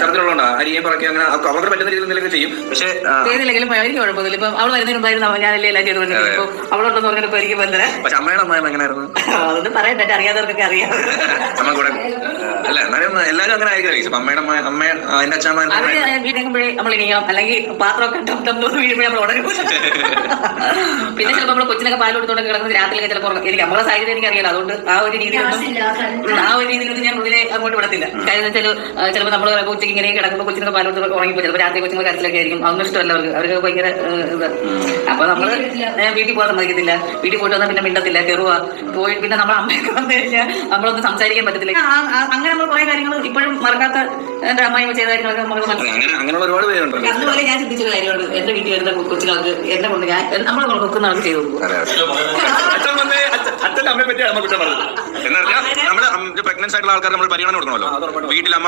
ശബ്ദമുള്ളതുകൊണ്ടാ അരിയെ പറക്കി അങ്ങനെ അവർക്ക് പറ്റുന്ന രീതിയിൽ എന്തെങ്കിലും ചെയ്യും. പക്ഷേ ചെയ്തില്ലെങ്കിലും എനിക്ക് കുഴപ്പമില്ല. ഇപ്പൊ അവള് വരുന്നതിനുണ്ടായിരുന്നു ഞാനല്ലേ എല്ലാം ചെയ്തുകൊണ്ടിരിക്കും. ഇപ്പൊ അവളോട്ടൊന്ന് പറഞ്ഞിട്ട് എനിക്ക് ബന്ധന. പക്ഷെ അമ്മയുടെ അമ്മായിമ്മ എങ്ങനെയായിരുന്നു? അതൊന്നും പറയട്ടെ, അറിയാത്തവർക്കൊക്കെ അറിയാം. അമ്മ കൂടെ അല്ല എന്നാലും എല്ലാരും അങ്ങനെ ആയിരിക്കും. അമ്മയുടെ അമ്മ എന്റെ അച്ഛമ്മ വീട്ടിലേക്കുമ്പോഴേ നമ്മൾ ഇനിയാം, അല്ലെങ്കിൽ പാത്രമൊക്കെ വീഴുമ്പോഴേ നമ്മൾ ഉടനെ. പിന്നെ ചിലപ്പോൾ നമ്മള് കൊച്ചിനൊക്കെ പാൽ കൊടുത്തോണ്ടൊക്കെ കിടക്കുന്നത് രാത്രിയിലൊക്കെ ചിലപ്പോൾ എനിക്ക് നമ്മളെ സാഹചര്യം എനിക്ക് അറിയാലോ. അതുകൊണ്ട് ആ ഒരു രീതിയിലൊന്നും ഞാൻ മുതലേ അങ്ങോട്ട് വിടത്തില്ല. കാര്യം ചിലപ്പോൾ നമ്മൾ ഉച്ചയ്ക്ക് ഇങ്ങനെ കിടക്കുമ്പോൾ കൊച്ചിനൊക്കെ പാൽ കൊടുത്തൊക്കെ ഉറങ്ങിപ്പോ ചിലപ്പോൾ രാത്രി കൊച്ചുങ്ങൾ കരച്ചിലൊക്കെ ആയിരിക്കും. അതൊന്നും ഇഷ്ടമല്ല അവർക്ക് ഭയങ്കര ഇത്. അപ്പൊ നമ്മള് വീട്ടിൽ പോകാൻ സമ്മതിക്കത്തില്ല. വീട്ടിൽ പോയിട്ട് വന്നാൽ പിന്നെ മിണ്ടത്തില്ല, കയറുക പോയി. പിന്നെ നമ്മളെ അമ്മയൊക്കെ വന്നു കഴിഞ്ഞാൽ നമ്മളൊന്നും സംസാരിക്കാൻ പറ്റത്തില്ല. അങ്ങനെ നമ്മൾ കുറെ കാര്യങ്ങൾ ഇപ്പോഴും മറക്കാത്ത എന്റെ അമ്മായി ചെയ്ത കാര്യങ്ങളൊക്കെ നമുക്ക് അങ്ങനെയുള്ള ഒരുപാട് പേരുണ്ട്. അതുപോലെ ഞാൻ ചിന്തിച്ചൊരു കാര്യമുണ്ട്. എന്റെ വീട്ടിൽ വരുന്ന കൊച്ചുങ്ങൾക്ക് എന്നെ കൊണ്ട് ഞാൻ നമ്മൾ വെക്കുന്ന ആൾക്ക് ചെയ്തു കൊടുക്കും. അച്ഛന്റെ അമ്മയെ പറ്റിയാണ് നമ്മൾ കുറ്റം പറഞ്ഞത്. എന്ന് പറഞ്ഞാൽ നമ്മുടെ പ്രഗ്നൻസ് ആയിട്ടുള്ള ആൾക്കാർ നമ്മൾ പരിഗണന കൊടുക്കണമല്ലോ. വീട്ടിൽ അമ്മ